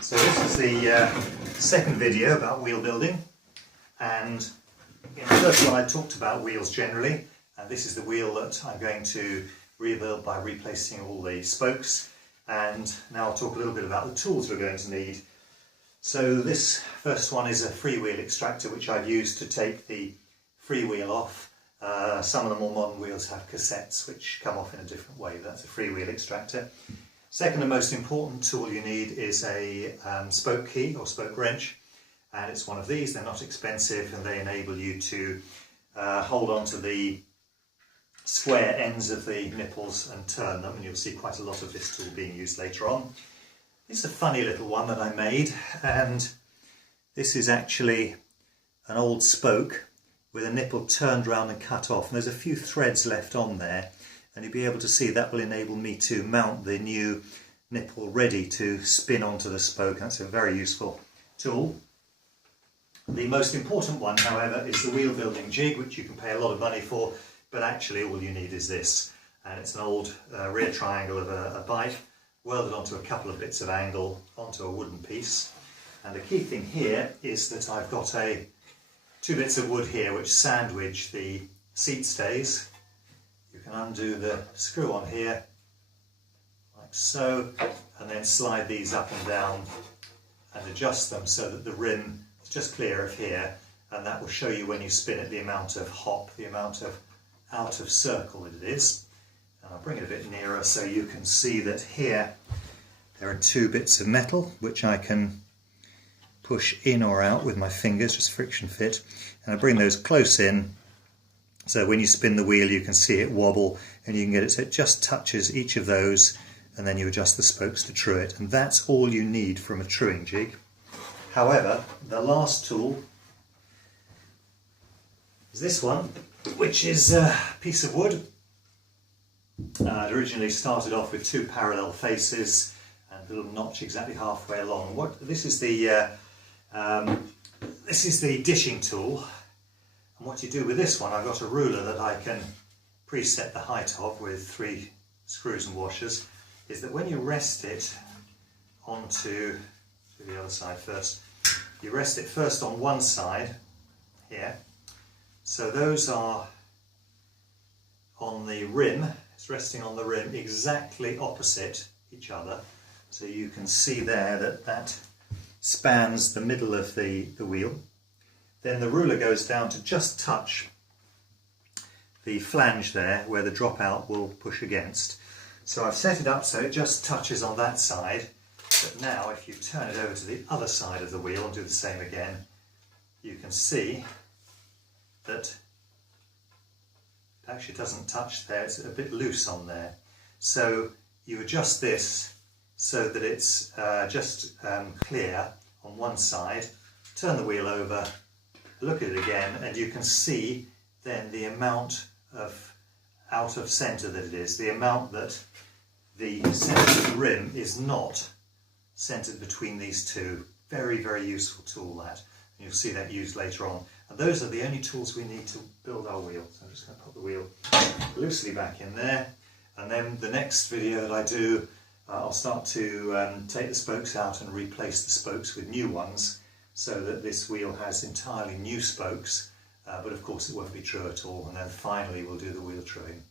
So this is the second video about wheel building, and in the first one I talked about wheels generally, and this is the wheel that I'm going to rebuild by replacing all the spokes. And now I'll talk a little bit about the tools we're going to need. So this first one is a freewheel extractor, which I've used to take the freewheel off. Some of the more modern wheels have cassettes which come off in a different way. That's a freewheel extractor. Second and most important tool you need is a spoke key or spoke wrench, and it's one of these. They're not expensive and they enable you to hold on to the square ends of the nipples and turn them, and you'll see quite a lot of this tool being used later on. It's a funny little one that I made, and this is actually an old spoke with a nipple turned round and cut off, and there's a few threads left on there, and you'll be able to see that will enable me to mount the new nipple ready to spin onto the spoke. That's a very useful tool. The most important one, however, is the wheel building jig, which you can pay a lot of money for, but actually all you need is this, and it's an old rear triangle of a bike welded onto a couple of bits of angle onto a wooden piece. And the key thing here is that I've got two bits of wood here which sandwich the seat stays. You can undo the screw on here like so, and then slide these up and down and adjust them so that the rim is just clear of here, and that will show you when you spin it the amount of hop, the amount of out of circle that it is. And I'll bring it a bit nearer so you can see that here there are two bits of metal which I can push in or out with my fingers, just friction fit, and I bring those close in so when you spin the wheel you can see it wobble, and you can get it so it just touches each of those, and then you adjust the spokes to true it, and that's all you need from a truing jig. However, the last tool is this one, which is a piece of wood. It originally started off with two parallel faces and a little notch exactly halfway along. This is the dishing tool, and what you do with this one, I've got a ruler that I can preset the height of with 3 screws and washers, is that when you rest it onto the other side first, you rest it first on one side here. So those are on the rim, it's resting on the rim exactly opposite each other. So you can see there that that spans the middle of the wheel. Then the ruler goes down to just touch the flange there where the dropout will push against. So I've set it up so it just touches on that side, but now if you turn it over to the other side of the wheel and do the same again, you can see that it actually doesn't touch there, it's a bit loose on there. So you adjust this so that it's just clear on one side, turn the wheel over, look at it again, and you can see then the amount of out of centre that it is, the amount that the centre of the rim is not centred between these two. Very, very useful tool that. And you'll see that used later on. And those are the only tools we need to build our wheel. So I'm just going to put the wheel loosely back in there. And then the next video that I do, I'll start to take the spokes out and replace the spokes with new ones, so that this wheel has entirely new spokes, but of course it won't be true at all. And then finally we'll do the wheel truing.